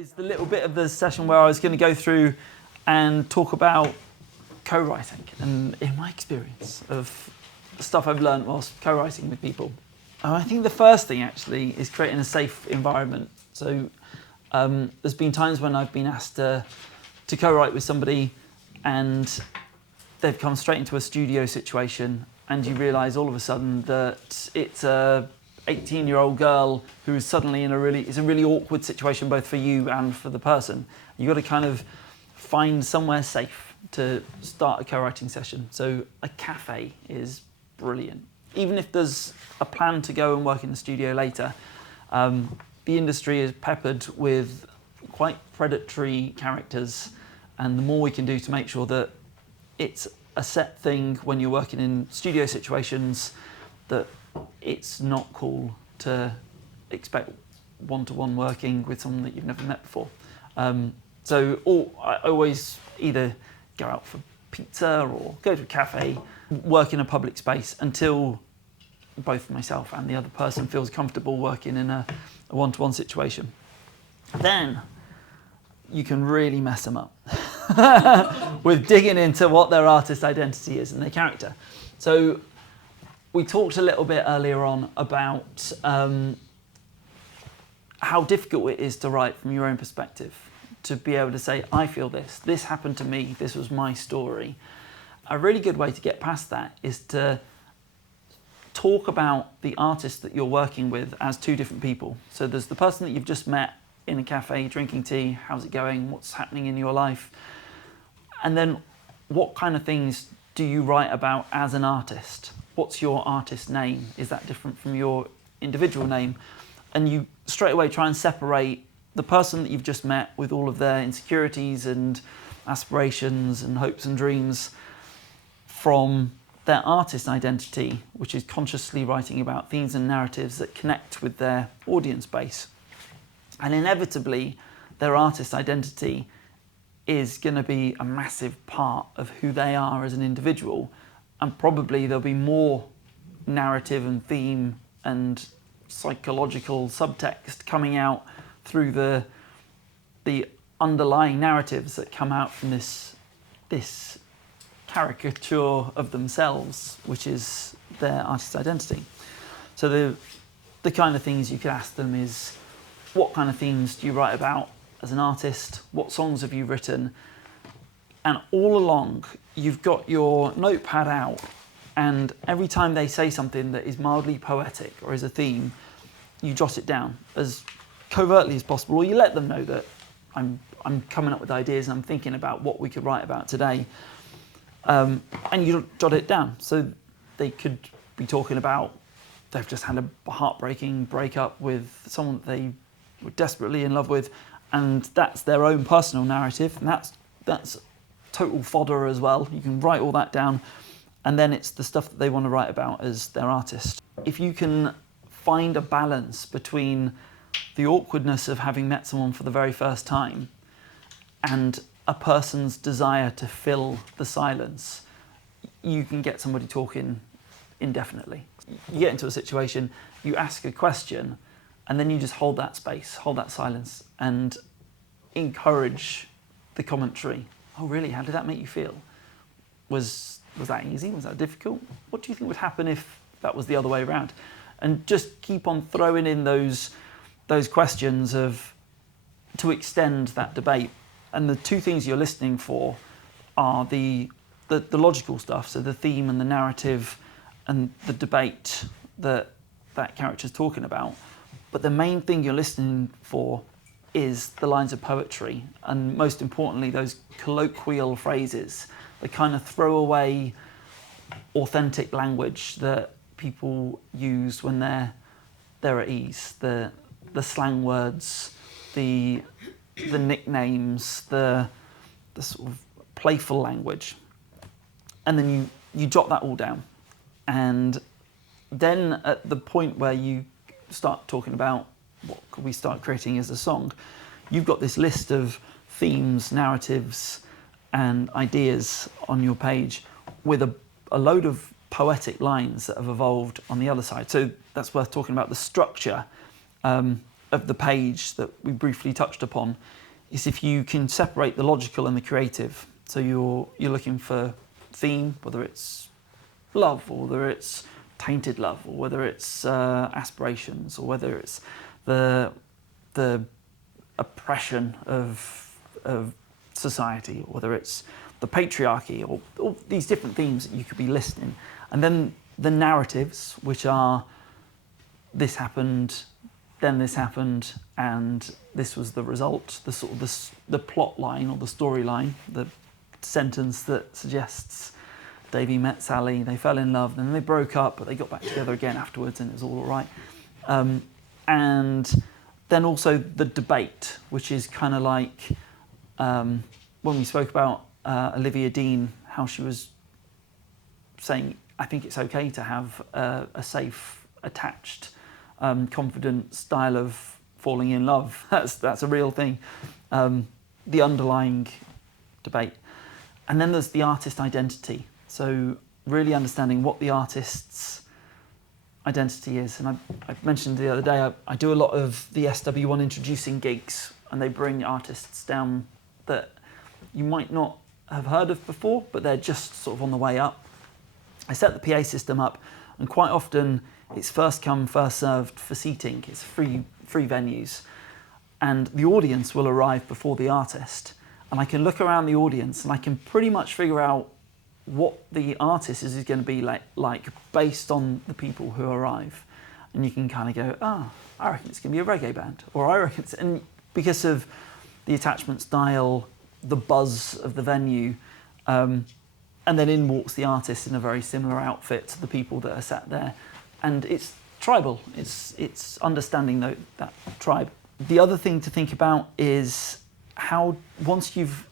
is the little bit of the session where I was going to go through and talk about co-writing and in my experience of stuff I've learned whilst co-writing with people. I think the first thing actually is creating a safe environment. So there's been times when I've been asked to co-write with somebody and they've come straight into a studio situation and you realise all of a sudden that it's a 18-year-old girl who is suddenly it's a really awkward situation both for you and for the person. You've got to kind of find somewhere safe to start a co-writing session. So a cafe is brilliant. Even if there's a plan to go and work in the studio later, the industry is peppered with quite predatory characters, and the more we can do to make sure that it's a set thing when you're working in studio situations, that it's not cool to expect one-to-one working with someone that you've never met before. So I always either go out for pizza or go to a cafe, work in a public space until both myself and the other person feels comfortable working in a one-to-one situation. Then you can really mess them up with digging into what their artist identity is and their character. So we talked a little bit earlier on about how difficult it is to write from your own perspective, to be able to say, I feel this happened to me, this was my story. A really good way to get past that is to talk about the artist that you're working with as two different people. So there's the person that you've just met in a cafe, drinking tea, how's it going, what's happening in your life? And then what kind of things do you write about as an artist? What's your artist name? Is that different from your individual name? And you straight away try and separate the person that you've just met with all of their insecurities and aspirations and hopes and dreams from their artist identity, which is consciously writing about themes and narratives that connect with their audience base. And inevitably, their artist identity is going to be a massive part of who they are as an individual, and probably there'll be more narrative and theme and psychological subtext coming out through the underlying narratives that come out from this caricature of themselves, which is their artist identity. So the kind of things you could ask them is, what kind of themes do you write about as an artist? What songs have you written? And all along, you've got your notepad out, and every time they say something that is mildly poetic or is a theme, you jot it down as covertly as possible, or you let them know that I'm coming up with ideas and I'm thinking about what we could write about today. And you jot it down. So they could be talking about they've just had a heartbreaking breakup with someone that they were desperately in love with, and that's their own personal narrative, and that's total fodder as well. You can write all that down, and then it's the stuff that they want to write about as their artist. If you can find a balance between the awkwardness of having met someone for the very first time and a person's desire to fill the silence, you can get somebody talking indefinitely. You get into a situation, you ask a question, and then you just hold that space, hold that silence, and encourage the commentary. Oh, really? How did that make you feel? Was that easy? Was that difficult? What do you think would happen if that was the other way around? And just keep on throwing in those questions to extend that debate. And the two things you're listening for are the logical stuff, so the theme and the narrative and the debate that character's talking about. But the main thing you're listening for is the lines of poetry, and most importantly, those colloquial phrases, the kind of throwaway, authentic language that people use when they're at ease, the slang words, the nicknames, the sort of playful language. And then you jot that all down. And then at the point where you start talking about what could we start creating as a song, you've got this list of themes, narratives, and ideas on your page with a load of poetic lines that have evolved on the other side. So that's worth talking about the structure. of the page that we briefly touched upon is if you can separate the logical and the creative. So you're looking for theme, whether it's love, or whether it's tainted love, or whether it's aspirations, or whether it's the oppression of society, or whether it's the patriarchy, or all these different themes that you could be listening. And then the narratives, which are this happened, then this happened, and this was the result, the sort of the plot line or the storyline, the sentence that suggests Davy met Sally, they fell in love, then they broke up, but they got back together again afterwards and it was all right. And then also the debate, which is kind of like when we spoke about Olivia Dean, how she was saying, I think it's okay to have a safe, attached, confident style of falling in love. That's a real thing. The underlying debate. And then there's the artist identity. So really understanding what the artist's identity is. And I mentioned the other day, I do a lot of the SW1 introducing gigs, and they bring artists down that you might not have heard of before, but they're just sort of on the way up. I set the PA system up, and quite often it's first come, first served for seating. It's free venues. And the audience will arrive before the artist. And I can look around the audience and I can pretty much figure out what the artist is going to be like based on the people who arrive. And you can kind of go, I reckon it's going to be a reggae band. Or I reckon it's... And because of the attachment style, the buzz of the venue, and then in walks the artist in a very similar outfit to the people that are sat there. And it's tribal. It's understanding that tribe. The other thing to think about is how, once you've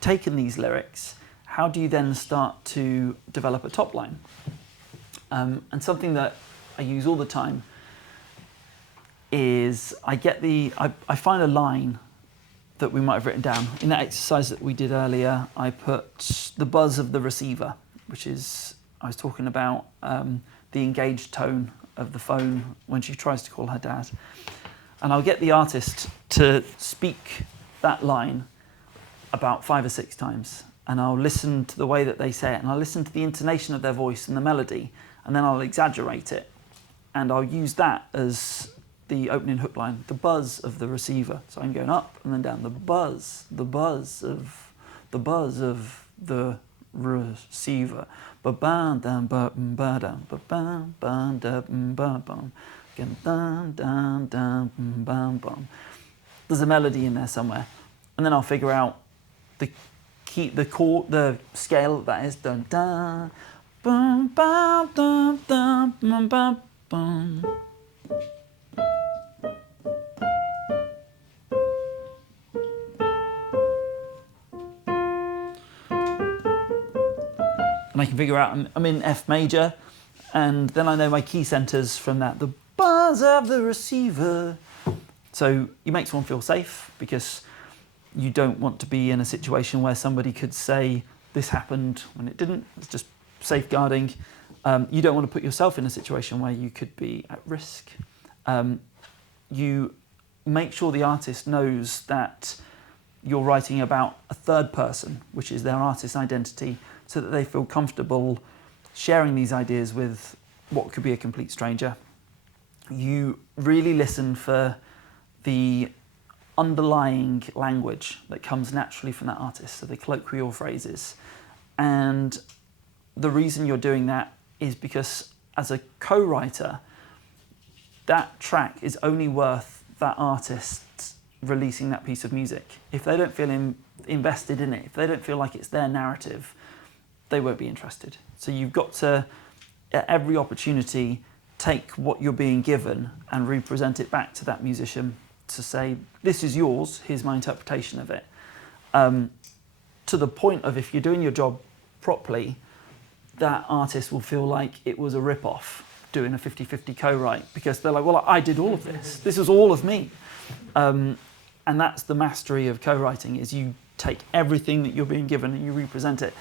taken these lyrics, how do you then start to develop a top line? And something that I use all the time is I find a line that we might have written down. In that exercise that we did earlier, I put the buzz of the receiver, which is, I was talking about the engaged tone of the phone when she tries to call her dad. And I'll get the artist to speak that line about 5 or 6 times. And I'll listen to the way that they say it, and I'll listen to the intonation of their voice and the melody, and then I'll exaggerate it. And I'll use that as the opening hook line, the buzz of the receiver. So I'm going up and then down, the buzz of the receiver. Ba-bam, dam, ba-bam, ba-dam, ba-bam, bam, dam, ba-bam. Dun, dun, dun, bam, bam. There's a melody in there somewhere, and then I'll figure out the key, the chord, the scale that is. Dun dun, bum bum dum dum bum bum bum. And I can figure out I'm in F major, and then I know my key centers from that. The buzz of the receiver. So you make someone feel safe, because you don't want to be in a situation where somebody could say this happened when it didn't. It's just safeguarding. You don't want to put yourself in a situation where you could be at risk. You make sure the artist knows that you're writing about a third person, which is their artist identity, so that they feel comfortable sharing these ideas with what could be a complete stranger. You really listen for the underlying language that comes naturally from that artist, so the colloquial phrases. And the reason you're doing that is because as a co-writer, that track is only worth that artist releasing that piece of music. If they don't feel invested in it, if they don't feel like it's their narrative, they won't be interested. So you've got to, at every opportunity, take what you're being given and represent it back to that musician to say, this is yours, here's my interpretation of it. To the point of, if you're doing your job properly, that artist will feel like it was a rip-off doing a 50-50 co-write, because they're like, well, I did all of this. This was all of me. And that's the mastery of co-writing, is you take everything that you're being given and you represent it.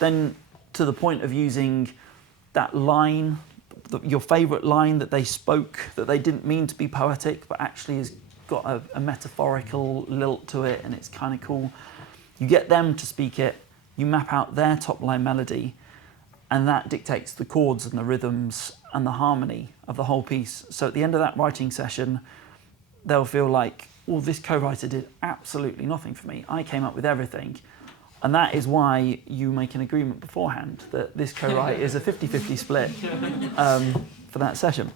Then to the point of using that line, your favourite line that they spoke that they didn't mean to be poetic, but actually has got a metaphorical lilt to it, and it's kind of cool. You get them to speak it. You map out their top line melody, and that dictates the chords and the rhythms and the harmony of the whole piece. So at the end of that writing session, they'll feel like, well, this co-writer did absolutely nothing for me. I came up with everything. And that is why you make an agreement beforehand that this co-write is a 50-50 split for that session.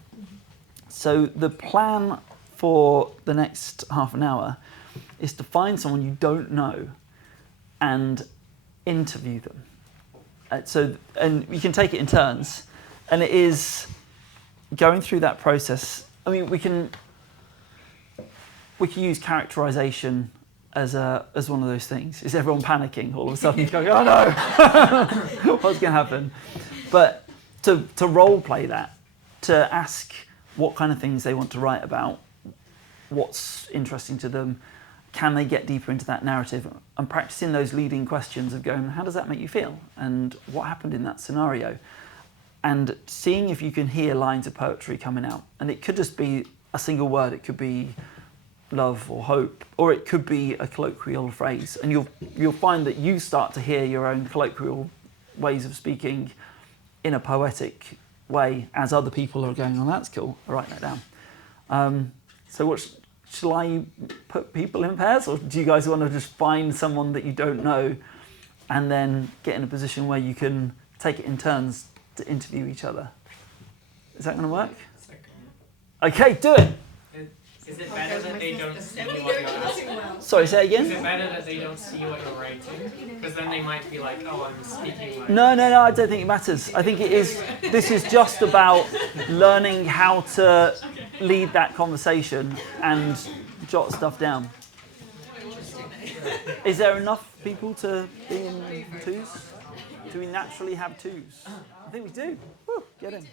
So the plan for the next half an hour is to find someone you don't know and interview them. And you can take it in turns. And it is going through that process. I mean, we can use characterization as one of those things. Is everyone panicking all of a sudden? Going, oh no, what's going to happen? But to role play that, to ask what kind of things they want to write about, what's interesting to them, can they get deeper into that narrative, and practicing those leading questions of going, how does that make you feel? And what happened in that scenario? And seeing if you can hear lines of poetry coming out. And it could just be a single word. It could be love or hope, or it could be a colloquial phrase, and you'll find that you start to hear your own colloquial ways of speaking in a poetic way as other people are going, oh, that's cool, I'll write that down. So what shall I put people in pairs, or do you guys want to just find someone that you don't know and then get in a position where you can take it in turns to interview each other? Is that going to work? Okay, do it. Is it better that they don't see what you're asking? Sorry, say it again? Is it better that they don't see what you're writing? Because then they might be like, oh, I'm speaking like... No, I don't think it matters. I think this is just about learning how to lead that conversation and jot stuff down. Is there enough people to be in twos? Do we naturally have twos? I think we do. Woo, get in.